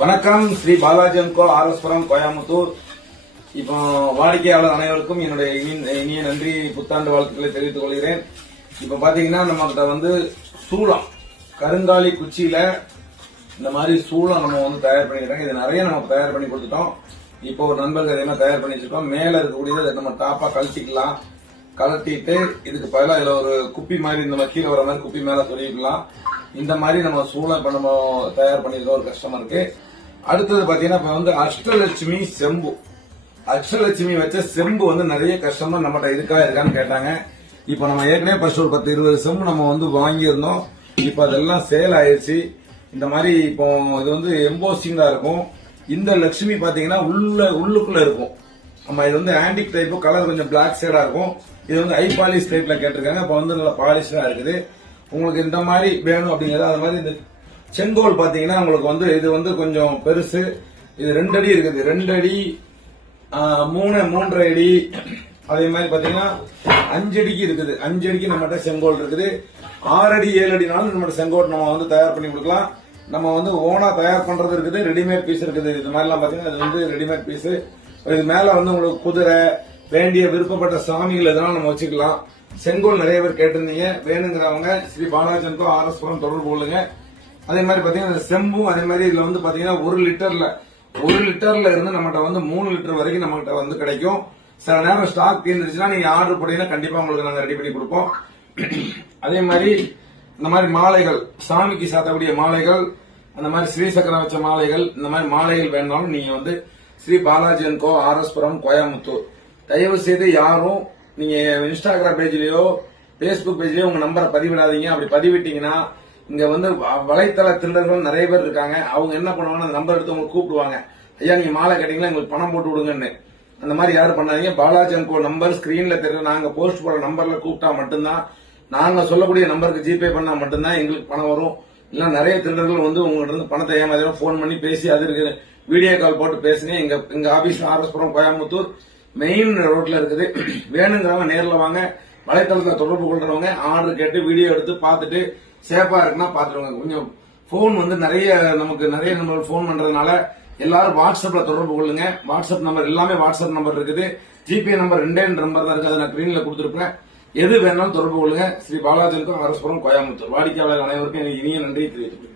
வணக்கம். ஸ்ரீ பாலாஜி அண்ட் கோ, ஆர்எஸ்புரம், கோயம்புத்தூர். இப்போ வாடிக்கையாளர் அனைவருக்கும் என்னுடைய இனிய நன்றி, புத்தாண்டு வாழ்த்துக்களை தெரிவித்துக் கொள்கிறேன். இப்ப பாத்தீங்கன்னா நம்ம சூளம், கருங்காலி குச்சியில இந்த மாதிரி சூளம் நம்ம தயார் பண்ணிக்கிறோம். இது நிறைய நமக்கு தயார் பண்ணி கொடுத்துட்டோம். இப்போ ஒரு நண்பர்கள் அதே மாதிரி தயார் பண்ணி வச்சிருக்கோம். மேல இருக்கக்கூடியது நம்ம டாப்பா கழட்டிக்கலாம். கலட்டிட்டு இதுக்கு பதிலாக இதுல ஒரு குப்பி மாதிரி இந்த மாதிரி கீழே வர மாதிரி குப்பி மேல சொல்லிக்கலாம். இந்த மாதிரி நம்ம சூளம் இப்ப நம்ம தயார் பண்ணிருக்கோம் ஒரு கஸ்டமருக்கு. அடுத்தது பாத்தீங்கன்னா இப்ப அஷ்டலட்சுமி செம்பு, அஷ்டலட்சுமி வச்ச செம்பு நிறைய கஸ்டமர் நம்மகிட்ட இருக்கான்னு கேட்டாங்க. இப்ப நம்ம ஏற்கனவே ஃபர்ஸ்ட் ஒரு 10-20 செம்பு நம்ம வாங்கியிருந்தோம். இப்ப அதெல்லாம் சேல் ஆயிருச்சு. இந்த மாதிரி இப்போ இது எம்போசிங் தான் இருக்கும். இந்த லட்சுமி பாத்தீங்கன்னா உள்ளுக்குள்ள இருக்கும். நம்ம இது ஆன்டிக் டைப், கலர் கொஞ்சம் பிளாக் ஷேடா இருக்கும். இது ஐ பாலிஷ் டைப்ல கேட்டிருக்காங்க. இப்ப நல்ல பாலிஷா இருக்குது. உங்களுக்கு இந்த மாதிரி வேணும் அப்படிங்கிறது. அது மாதிரி இந்த செங்கோல் பாத்தீங்கன்னா உங்களுக்கு இது கொஞ்சம் பெருசு. இது 2 அடி இருக்குது. 2 அடி 3.5 அடி. அதே மாதிரி பாத்தீங்கன்னா 5 அடிக்கு இருக்குது. 5 அடிக்கு நம்மகிட்ட செங்கோல் இருக்குது. 6 அடி 7 அடினாலும் நம்மகிட்ட செங்கோல் நம்ம தயார் பண்ணி கொடுக்கலாம். நம்ம ஓனா தயார் பண்றது இருக்குது. ரெடிமேட் பீஸ் இருக்குது. இது மாதிரிலாம் பாத்தீங்கன்னா இது ரெடிமேட் பீஸ். இது மேல உங்களுக்கு குதிரை, வேண்டிய விருப்பப்பட்ட சாமிகள் எதனால நம்ம வச்சுக்கலாம். செங்கோல் நிறைய பேர் கேட்டிருந்தீங்க. வேணுங்கிறவங்க ஸ்ரீ பாலாஜி அண்ட் கோ, ஆர்எஸ்புரம் தொடர்பு கொள்ளுங்க. அதே மாதிரி பாத்தீங்கன்னா செம்பும் அதே மாதிரி இதுல பாத்தீங்கன்னா 1 லிட்டர்ல இருந்து நம்மகிட்ட 3 லிட்டர் வரைக்கும் நம்மகிட்ட கிடைக்கும். சில நேரம் ஸ்டாக் தீர்ந்துச்சுன்னா நீங்க ஆர்டர் போட்டீங்கன்னா கண்டிப்பா உங்களுக்கு நாங்க ரெடி பண்ணி கொடுப்போம். அதே மாதிரி இந்த மாதிரி மாலைகள், சாமிக்கு சாத்தக்கூடிய மாலைகள், அந்த மாதிரி ஸ்ரீ சக்கரம் வச்ச மாலைகள், இந்த மாதிரி மாலைகள் வேணாலும் நீங்க ஸ்ரீ பாலாஜி அண்ட் கோ, ஆர்எஸ்புரம், கோயம்புத்தூர். தயவு செய்து யாரும் நீங்க இன்ஸ்டாகிராம் பேஜ்லயோ பேஸ்புக் பேஜ்லயோ உங்க நம்பரை பதிவிடாதீங்க. அப்படி பதிவிட்டீங்கன்னா இங்க வலைத்தள திருடர்கள் நிறைய பேர் இருக்காங்க. அவங்க என்ன பண்ணுவாங்க, அந்த நம்பர் எடுத்து உங்களுக்கு கூப்பிடுவாங்க. ஐயா நீங்க மாலை கேட்டீங்களா, எங்களுக்கு பணம் போட்டு விடுங்கன்னு. அந்த மாதிரி யாரும் பண்ணாதீங்க. பாலாஜி அண்ட் கோ நம்பர் ஸ்கிரீன்ல தெரியல. நாங்க போஸ்ட் போற நம்பர்ல கூப்பிட்டா மட்டும்தான், நாங்க சொல்லக்கூடிய நம்பருக்கு ஜிபே பண்ணா மட்டும்தான் எங்களுக்கு பணம் வரும். இல்ல நிறைய திருடர்கள் உங்கள்கிட்ட இருந்து பணத்தை ஏமாதிரம் போன் பண்ணி பேசி அது இருக்கு வீடியோ கால் போட்டு பேசுங்க. எங்க ஆபீஸ் ஆர்எஸ்புரம், கோயம்புத்தூர் மெயின் ரோட்ல இருக்குது. வேணுங்கிறவங்க நேரில் வாங்க. வலைத்தளத்தில் தொடர்பு கொள்றவங்க ஆர்டர் கேட்டு வீடியோ எடுத்து பார்த்துட்டு சேஃபா இருக்குன்னா பாத்துருவாங்க. கொஞ்சம் போன் நிறைய நம்பர் போன் பண்றதுனால எல்லாரும் வாட்ஸ்அப்ல தொடர்பு கொள்ளுங்க. வாட்ஸ்அப் நம்பர் எல்லாமே வாட்ஸ்அப் நம்பர் இருக்குது. ஜிபே நம்பர் 2 நம்பர் தான் இருக்கு. அதை நான் ஸ்கிரீன்ல கொடுத்துருப்பேன். எது வேணாலும் தொடர்பு கொள்ளுங்க. ஸ்ரீ பாலாஜி அண்ட் கோ, ஆர்எஸ்புரம், கோயம்புத்தூர். வாடிக்கையாளர் அனைவருக்கும் இனிய நன்றி தெரிவித்துக்